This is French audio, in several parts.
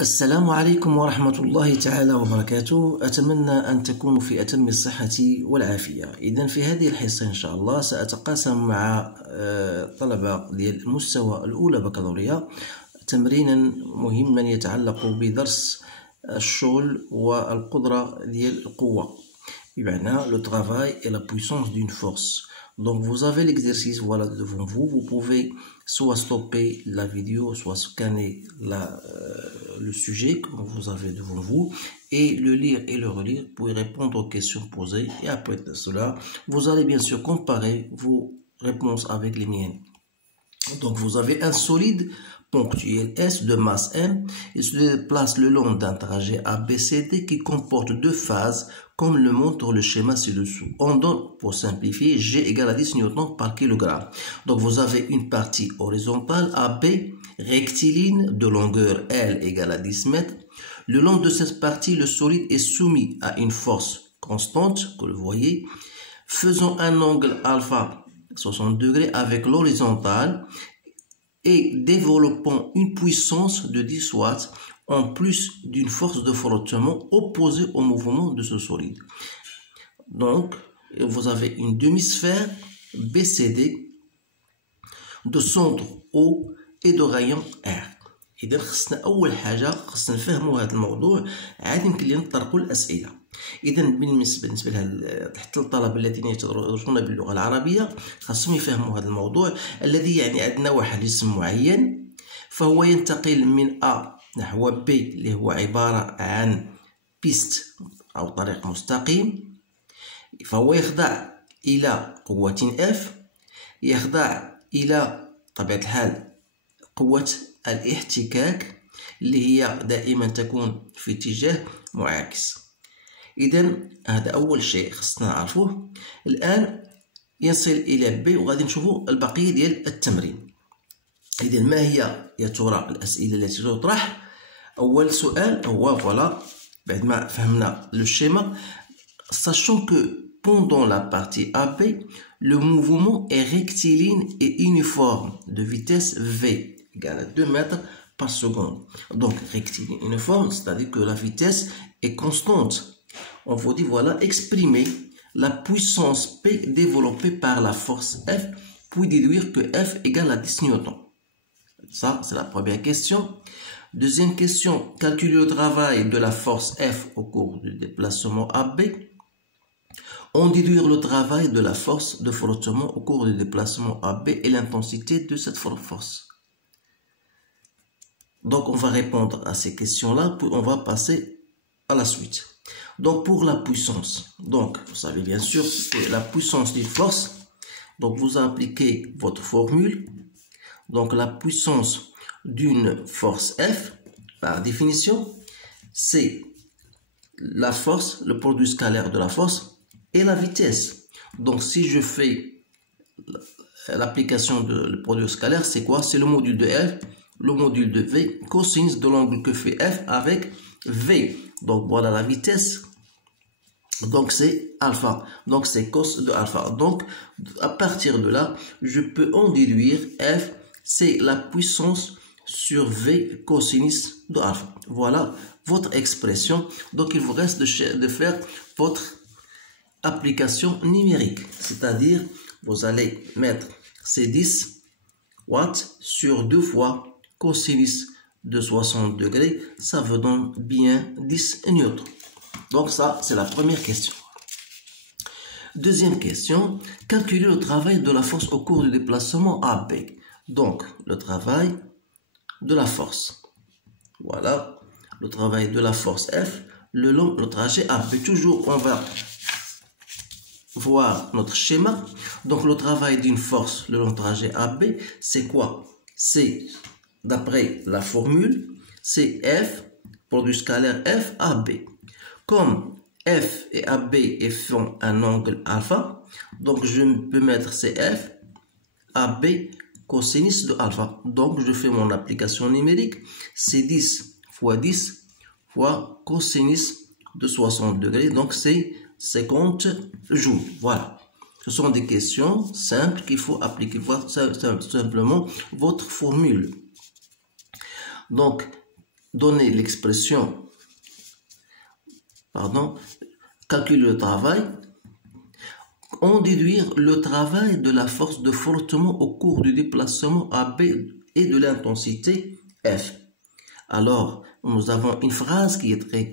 السلام عليكم ورحمة الله تعالى وبركاته. أتمنى أن تكونوا في أتم الصحة والعافية. إذن في هذه الحصة إن شاء الله سأتقاسم مع طلبة ديال المستوى الأولى بكالوريا تمرينا مهما يتعلق بدرس الشغل والقدرة ديال القوة، بمعنى le travail et la puissance d'une force. Donc vous avez l'exercice voilà devant vous, vous pouvez soit stopper la vidéo, soit scanner le sujet que vous avez devant vous et le lire et le relire pour répondre aux questions posées, et après cela vous allez bien sûr comparer vos réponses avec les miennes. Donc vous avez un solide ponctuel S de masse M, il se déplace le long d'un trajet ABCD qui comporte deux phases comme le montre le schéma ci-dessous. On donne, pour simplifier, G égale à 10 newtons par kilogramme. Donc vous avez une partie horizontale AB rectiligne de longueur L égale à 10 mètres. Le long de cette partie, le solide est soumis à une force constante, que vous voyez, faisant un angle alpha 60 degrés avec l'horizontale et développant une puissance de 10 watts en plus d'une force de frottement opposée au mouvement de ce solide. Donc, vous avez une demi-sphère BCD de centre O et de rayon R. إذا خصنا أول حاجة خصنا نفهموا هذا الموضوع عاد يمكن لنا نطرقوا الأسئلة. إذا بالنسبة حتى الطلبة الذين يدرسون باللغة العربية خاصهم يفهموا هذا الموضوع الذي يعني عندنا واحد جسم معين فهو ينتقل من A نحو B اللي هو عبارة عن بيست أو طريق مستقيم، فهو يخضع إلى قوة F، يخضع إلى طبيعة الحال قوة الاحتكاك اللي هي دائما تكون في اتجاه معاكس. إذا هذا أول شيء خصنا نعرفوه. الآن يصل إلى B وغادي نشوفوا البقية ديال التمرين. إذا ما هي يا ترى الأسئلة التي تطرح؟ أول سؤال هو فوالا بعد ما فهمنا لو schéma، sachant que pendant la partie AB le mouvement est rectiligne et uniforme de vitesse V égale à 2 mètres par seconde. Donc rectiligne uniforme, c'est-à-dire que la vitesse est constante. On vous dit voilà, exprimer la puissance P développée par la force F, puis déduire que F égale à 10 newtons. Ça, c'est la première question. Deuxième question, calculer le travail de la force F au cours du déplacement AB. On déduire le travail de la force de frottement au cours du déplacement AB et l'intensité de cette force. Donc, on va répondre à ces questions-là, puis on va passer à la suite. Donc, pour la puissance, donc, vous savez bien sûr que la puissance d'une force, donc vous appliquez votre formule. Donc, la puissance d'une force F, par définition, c'est la force, le produit scalaire de la force et la vitesse. Donc, si je fais l'application du produit scalaire, c'est quoi? C'est le module de F, le module de V, cosinus de l'angle que fait F avec V. Donc, voilà la vitesse. Donc, c'est alpha. Donc, c'est cos de alpha. Donc, à partir de là, je peux en déduire F, c'est la puissance sur V cosinus de alpha. Voilà votre expression. Donc, il vous reste de faire votre application numérique. C'est-à-dire, vous allez mettre ces 10 watts sur 2 fois cosinus de 60 degrés. Ça vous donne bien 10 newtons. Donc, ça, c'est la première question. Deuxième question, calculer le travail de la force au cours du déplacement AB. Donc, le travail de la force. Voilà, le travail de la force F, le long le trajet AB. Toujours, on va voir notre schéma. Donc, le travail d'une force, le long trajet AB, c'est quoi? C'est, d'après la formule, c'est F, produit scalaire F, AB. Comme F et AB font un angle alpha, donc je peux mettre CF, AB, cosinus de alpha. Donc je fais mon application numérique, c'est 10 fois 10 fois cosinus de 60 degrés, donc c'est 50 joules. Voilà. Ce sont des questions simples qu'il faut appliquer. Voilà simplement votre formule. Donc, donner l'expression, calculer le travail, on déduire le travail de la force de frottement au cours du déplacement AB et de l'intensité F. Alors, nous avons une phrase qui est très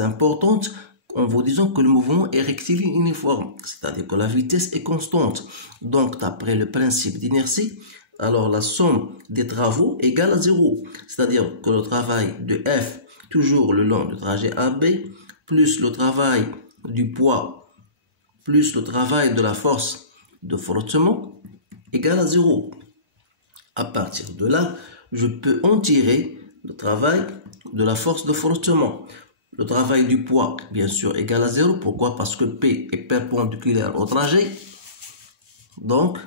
importante en vous disant que le mouvement est rectiligne uniforme, c'est-à-dire que la vitesse est constante. Donc, d'après le principe d'inertie, alors la somme des travaux égale à 0, c'est-à-dire que le travail de F, toujours le long du trajet AB, plus le travail du poids, plus le travail de la force de frottement, égale à 0. À partir de là, je peux en tirer le travail de la force de frottement. Le travail du poids, bien sûr, égale à 0. Pourquoi? Parce que P est perpendiculaire au trajet. Donc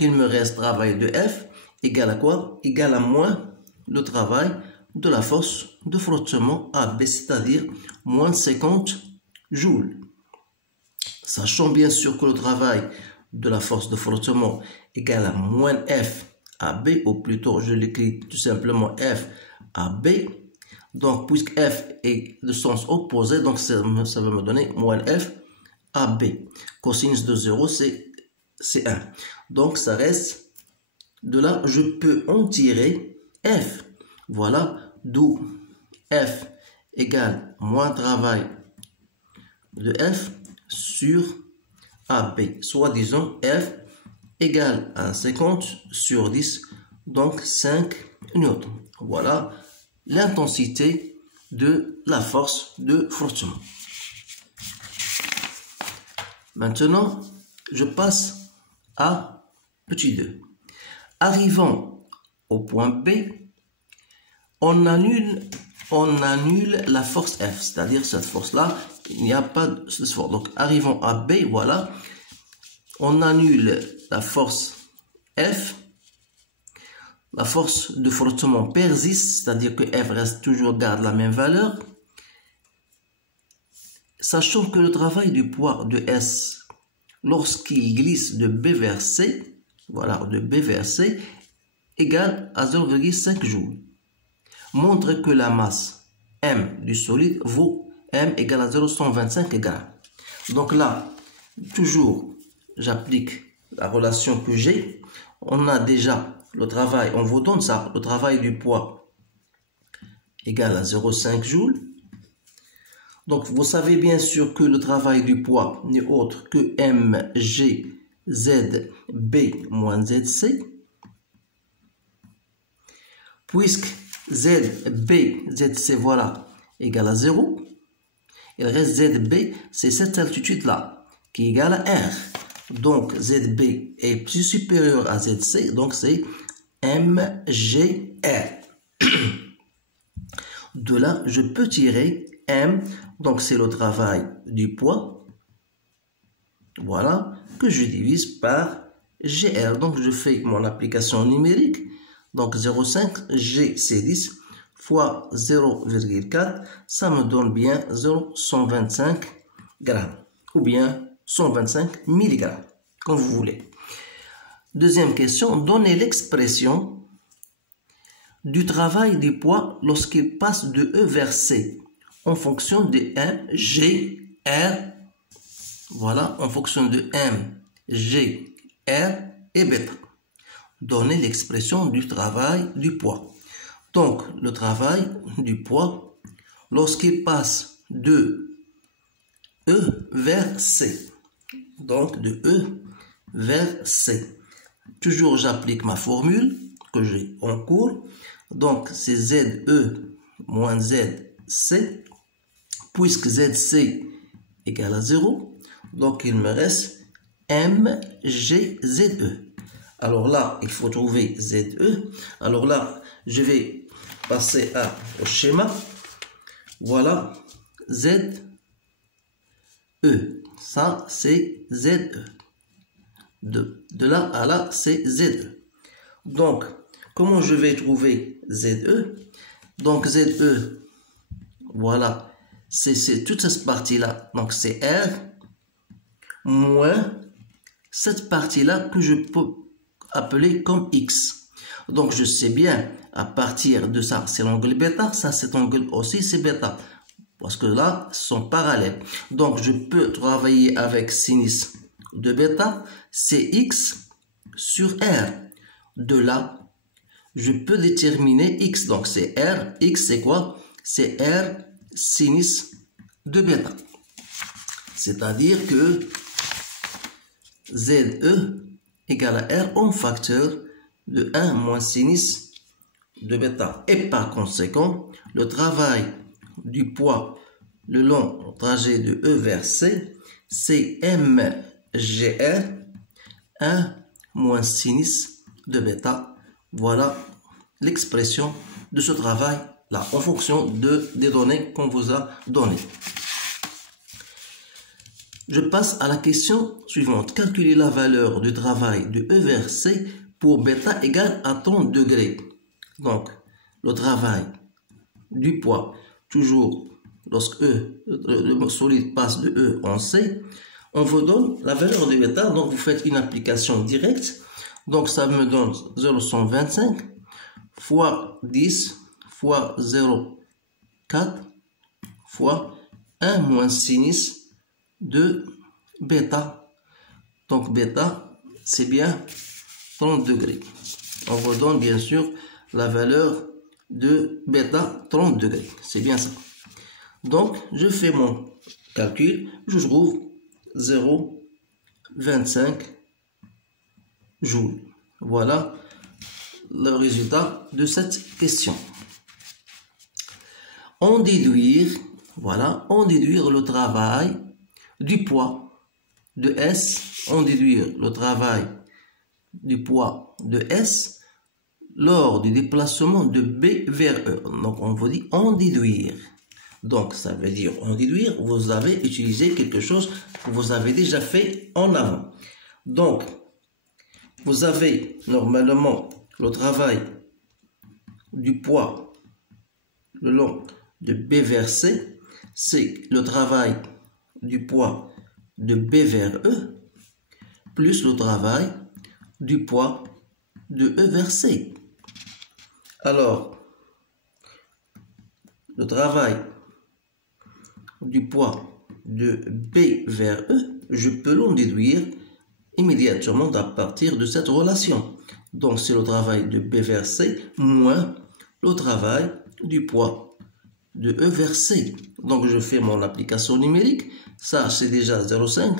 il me reste travail de F égale à quoi? Égale à moins le travail de la force de frottement AB, c'est-à-dire moins 50 joules. Sachant bien sûr que le travail de la force de frottement égale à moins F AB, ou plutôt je l'écris tout simplement F AB. Donc puisque F est de sens opposé, donc ça va me donner moins F AB. Cosinus de 0, c'est 1. Donc ça reste, de là je peux en tirer F. Voilà, d'où F égale moins travail de F sur AB, soit disons F égale à 50 sur 10, donc 5 newtons. Voilà l'intensité de la force de frottement. Maintenant, je passe à petit 2. Arrivant au point B, on annule la force F, c'est-à-dire cette force-là, il n'y a pas de force. Donc, arrivons à B, voilà, on annule la force F, la force de frottement persiste, c'est-à-dire que F reste toujours, garde la même valeur, sachant que le travail du poids de S, lorsqu'il glisse de B vers C, voilà, de B vers C, égale à 0,5 joules, montre que la masse M du solide vaut M égale à 0,125 grammes. Donc là, toujours, j'applique la relation que j'ai. On a déjà le travail, on vous donne ça, le travail du poids égale à 0,5 joules. Donc, vous savez bien sûr que le travail du poids n'est autre que mgzb moins zc. Puisque zc, voilà, égale à 0, il reste zb, c'est cette altitude-là, qui est égale à r. Donc, zb est plus supérieur à zc, donc c'est mgr. De là, je peux tirer m, donc c'est le travail du poids, voilà, que je divise par gr. Donc, je fais mon application numérique, donc 0,5, g c'est 10, fois 0,4, ça me donne bien 0,125 grammes, ou bien 125 mg, comme vous voulez. Deuxième question, donnez l'expression du travail du poids lorsqu'il passe de E vers C en fonction de M, G, R. Voilà, en fonction de M, G, R et bêta. Donnez l'expression du travail du poids. Donc, le travail du poids lorsqu'il passe de E vers C. Donc, de E vers C. Toujours, j'applique ma formule que j'ai en cours. Donc, c'est ZE moins ZC, puisque ZC égale à 0. Donc, il me reste MGZE. Alors là, il faut trouver ZE. Alors là, je vais passer au schéma. Voilà, ZE. Ça, c'est ZE. De là à là, c'est ZE. Donc, comment je vais trouver ZE? Donc, ZE, voilà, c'est toute cette partie-là. Donc, c'est R moins cette partie-là que je peux appeler comme X. Donc, je sais bien, à partir de ça, c'est l'angle bêta, ça cet angle aussi c'est bêta, parce que là, ils sont parallèles. Donc, je peux travailler avec sinus de bêta, c'est x sur r. De là, je peux déterminer x, donc c'est r, x c'est quoi? C'est r sinus de bêta. C'est-à-dire que ZE égale à R en facteur de 1 moins sinus de bêta. Et par conséquent, le travail du poids le long trajet de E vers C, c'est MGR 1 moins sinus de bêta. Voilà l'expression de ce travail-là en fonction des données qu'on vous a données. Je passe à la question suivante. Calculer la valeur du travail de E vers C pour bêta égale à 30 degrés. Donc, le travail du poids, toujours lorsque le solide passe de E en C, on vous donne la valeur de bêta. Donc, vous faites une application directe. Donc, ça me donne 0,125 fois 10 fois 0,4 fois 1 moins sinus de bêta. Donc bêta, c'est bien 30 degrés. On vous donne bien sûr la valeur de bêta 30 degrés. C'est bien ça. Donc je fais mon calcul, je trouve 0,25 joules. Voilà le résultat de cette question. En déduire le travail du poids de S, on déduire le travail du poids de S lors du déplacement de B vers E. Donc on vous dit en déduire. Donc ça veut dire en déduire, vous avez utilisé quelque chose que vous avez déjà fait en avant. Donc vous avez normalement le travail du poids le long de B vers C, c'est le travail du poids de B vers E plus le travail du poids de E vers C. Alors, le travail du poids de B vers E, je peux l'en déduire immédiatement à partir de cette relation. Donc, c'est le travail de B vers C moins le travail du poids de E vers C. Donc, je fais mon application numérique. Ça, c'est déjà 0,5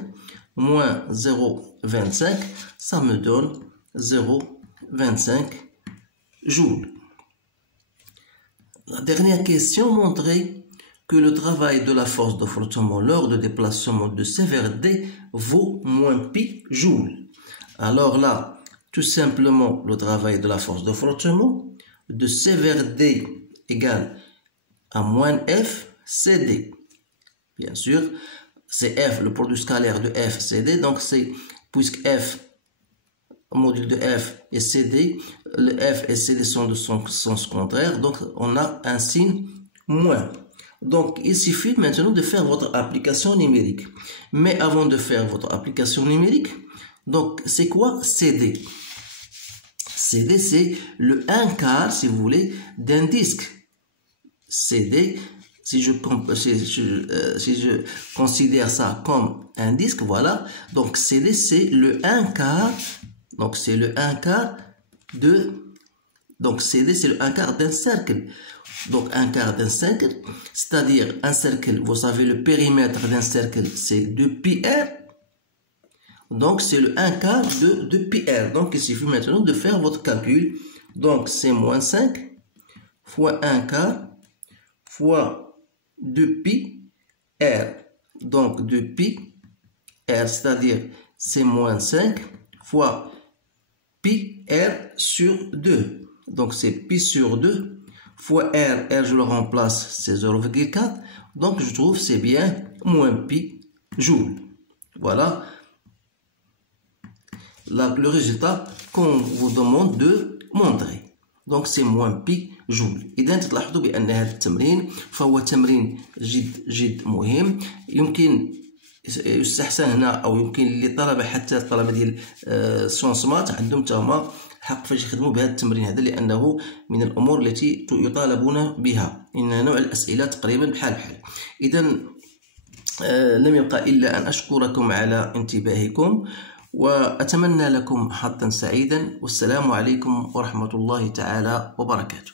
moins 0,25. Ça me donne 0,25 joules. La dernière question montrait que le travail de la force de frottement lors de déplacement de C vers D vaut moins pi joules. Alors là, tout simplement, le travail de la force de frottement de C vers D égale à moins F CD. Bien sûr, c'est F, le produit scalaire de F, CD. Donc, c'est, puisque F, module de F et CD, le F et CD sont de sens contraire. Donc, on a un signe moins. Donc, il suffit maintenant de faire votre application numérique. Mais avant de faire votre application numérique, donc, c'est quoi CD? CD, c'est le 1/4, si vous voulez, d'un disque. CD, si je considère ça comme un disque, voilà. Donc, CD, c'est le 1/4. Donc, c'est le 1/4 de... Donc, CD, c'est le 1/4 d'un cercle. Donc, 1/4 d'un cercle, c'est-à-dire un cercle, vous savez, le périmètre d'un cercle, c'est 2πr. Donc, c'est le 1/4 de 2πr. Donc, il suffit maintenant de faire votre calcul. Donc, c'est moins 5 fois 1/4 fois 2πr. Donc, 2πr, c'est-à-dire, c'est moins 5 fois πr sur 2. Donc, c'est pi sur 2 fois r. R, je le remplace, c'est 0,4. Donc, je trouve c'est bien moins pi joules. Voilà le résultat qu'on vous demande de montrer. Donc c'est moins pi جول. إذا تلاحظوا بأن هذا التمرين فهو تمرين جد مهم. يمكن يستحسن هنا أو يمكن للطلبة حتى الطلبة ديال سيونس مات عندهم تما الحق فاش يخدموا بهذا التمرين هذا، لأنه من الأمور التي يطالبون بها، إن نوع الأسئلة تقريبا بحال. إذا لم يبقى إلا أن أشكركم على انتباهكم، وأتمنى لكم حظا سعيدا، والسلام عليكم ورحمة الله تعالى وبركاته.